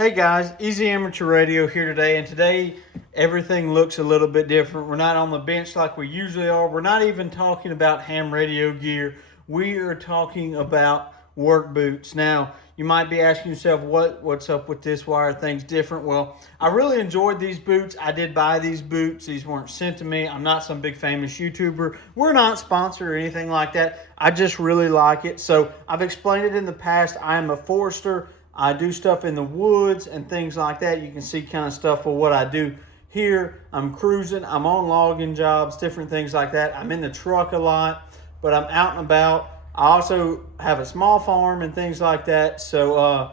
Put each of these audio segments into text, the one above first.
Hey guys, Easy Amateur Radio here today, and today everything looks a little bit different. We're not on the bench like we usually are. We're not even talking about ham radio gear. We are talking about work boots. Now, you might be asking yourself, what's up with this? Why are things different? Well, I really enjoyed these boots. I did buy these boots. These weren't sent to me. I'm not some big famous YouTuber. We're not sponsored or anything like that. I just really like it. So I've explained it in the past. I am a forester. I do stuff in the woods and things like that. You can see kind of stuff for what I do here. I'm cruising. I'm on logging jobs, different things like that. I'm in the truck a lot, but I'm out and about. I also have a small farm and things like that. So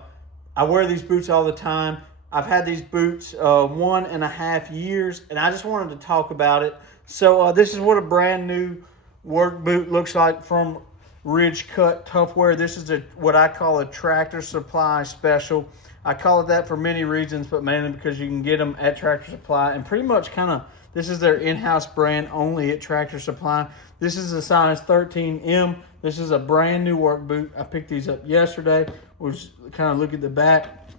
I wear these boots all the time. I've had these boots 1.5 years, and I just wanted to talk about it. So this is what a brand new work boot looks like from Ridgecut Tough Wear. This is what I call a Tractor Supply special. I call it that for many reasons, but mainly because you can get them at Tractor Supply, and pretty much this is their in-house brand only at Tractor Supply. This is a size 13M. This is a brand new work boot. I picked these up yesterday. We'll just kind of look at the back,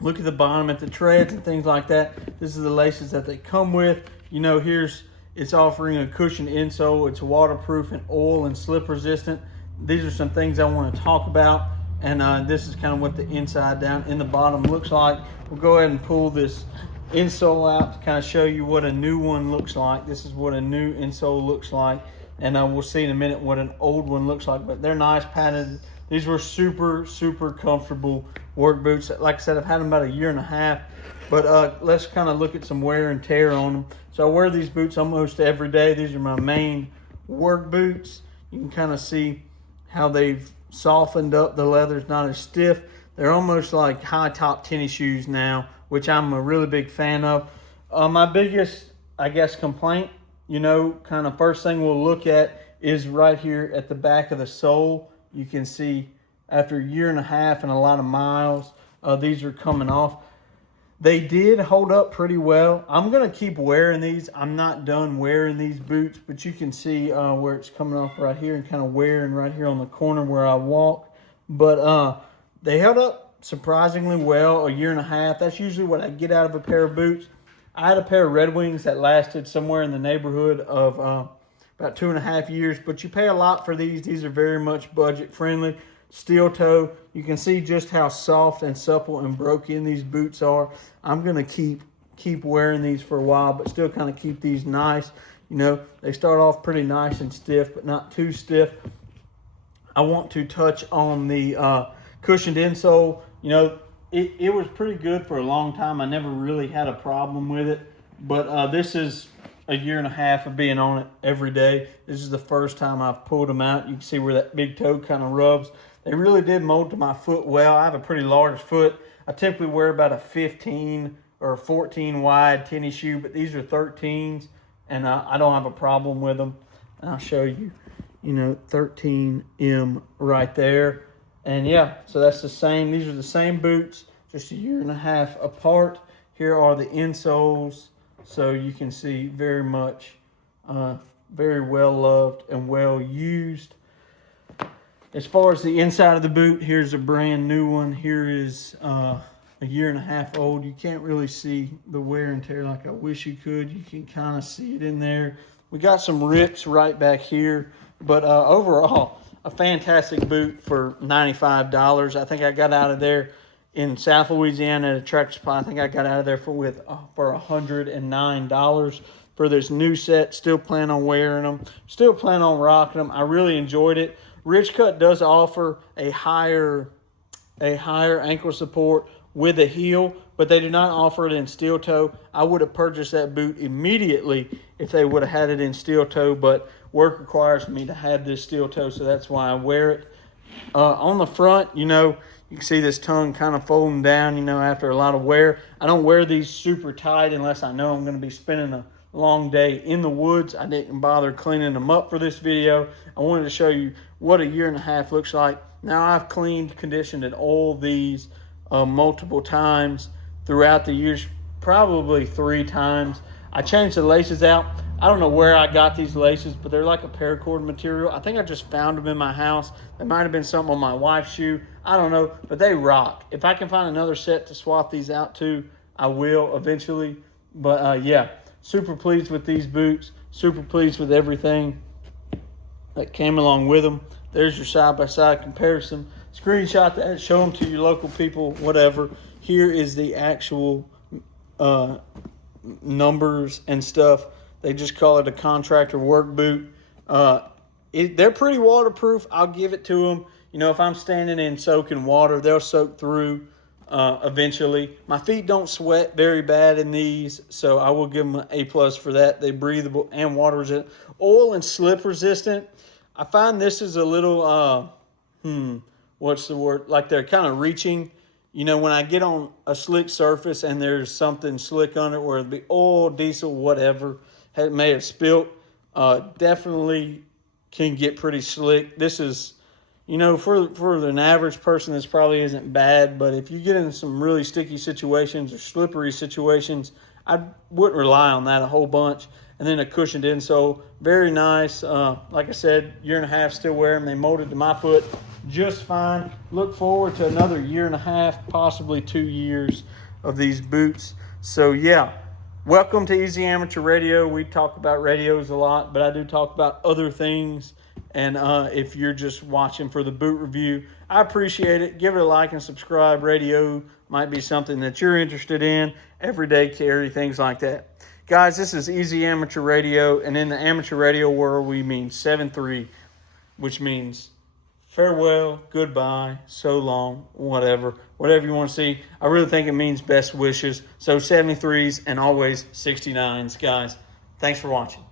look at the bottom at the treads and things like that. This is the laces that they come with. You know, it's offering a cushioned insole. It's waterproof and oil and slip resistant. These are some things I want to talk about. And this is kind of what the inside down in the bottom looks like. We'll go ahead and pull this insole out to kind of show you what a new one looks like. This is what a new insole looks like. And we'll see in a minute what an old one looks like. But they're nice, padded. These were super, super comfortable work boots. Like I said, I've had them about 1.5 years. But let's kind of look at some wear and tear on them. So I wear these boots almost every day. These are my main work boots. You can kind of see how they've softened up. The leather's not as stiff. They're almost like high top tennis shoes now, which I'm a really big fan of. My biggest, I guess, complaint, kind of first thing we'll look at is right here at the back of the sole. You can see after 1.5 years and a lot of miles, these are coming off. They did hold up pretty well. I'm going to keep wearing these. I'm not done wearing these boots, but you can see where it's coming off right here and kind of wearing right here on the corner where I walk. But they held up surprisingly well 1.5 years. That's usually what I get out of a pair of boots. I had a pair of Red Wings that lasted somewhere in the neighborhood of about 2.5 years, but you pay a lot for these. These are very much budget friendly. Steel toe. You can see just how soft and supple and broken these boots are. I'm going to keep wearing these for a while, but still kind of keep these nice. They start off pretty nice and stiff, but not too stiff. I want to touch on the cushioned insole. It was pretty good for a long time. I never really had a problem with it, but this is 1.5 years of being on it every day. This is the first time I've pulled them out. You can see where that big toe kind of rubs. They really did mold to my foot well. I have a pretty large foot. I typically wear about a 15 or a 14 wide tennis shoe, but these are 13s, and I don't have a problem with them. And I'll show you, 13M right there. And yeah, so that's the same. These are the same boots, just 1.5 years apart. Here are the insoles. So you can see very much, very well loved and well used. As far as the inside of the boot, here's a brand new one. Here is 1.5 years old. You can't really see the wear and tear like I wish you could. You can kind of see it in there. We got some rips right back here, but overall, a fantastic boot for $95. I think I got out of there in South Louisiana at a Tractor Supply. I think I got out of there for $109 for this new set. Still plan on wearing them. Still plan on rocking them. I really enjoyed it. Ridgecut does offer a higher ankle support with a heel, but they do not offer it in steel toe. I would have purchased that boot immediately if they would have had it in steel toe, but work requires me to have this steel toe, so that's why I wear it. On the front, you can see this tongue kind of folding down, after a lot of wear. I don't wear these super tight unless I know I'm going to be spending a long day in the woods. I didn't bother cleaning them up for this video. I wanted to show you what 1.5 years looks like. Now I've cleaned, conditioned, and oiled these multiple times throughout the years, probably 3 times. I changed the laces out. I don't know where I got these laces, but they're like a paracord material. I think I just found them in my house. They might have been something on my wife's shoe. I don't know, but they rock. If I can find another set to swap these out to, I will eventually. But yeah, super pleased with these boots. Super pleased with everything that came along with them. There's your side-by-side comparison. Screenshot that, show them to your local people, whatever. Here is the actual numbers and stuff. They just call it a contractor work boot. They're pretty waterproof. I'll give it to them. You know, if I'm standing in soaking water, they'll soak through eventually. My feet don't sweat very bad in these, so I will give them an A+ for that. They're breathable and water resistant. Oil and slip resistant. I find this is a little, what's the word? Like they're kind of reaching. You know, when I get on a slick surface and there's something slick on it, where it be oil, diesel, whatever, may have spilt, definitely can get pretty slick. This is, you know, for an average person, this probably isn't bad, but if you get in some really sticky situations or slippery situations, I wouldn't rely on that a whole bunch. And then a cushioned insole, very nice. Like I said, 1.5 years still wear them. They molded to my foot just fine. Look forward to another 1.5 years, possibly 2 years of these boots. So yeah, welcome to Easy Amateur Radio. We talk about radios a lot, but I do talk about other things. And if you're just watching for the boot review, I appreciate it. Give it a like and subscribe. Radio might be something that you're interested in. Everyday carry, things like that. Guys, this is Easy Amateur Radio, and in the amateur radio world, we mean 7-3, which means farewell, goodbye, so long, whatever you want to see. I really think it means best wishes. So 73s and always 69s, guys. Thanks for watching.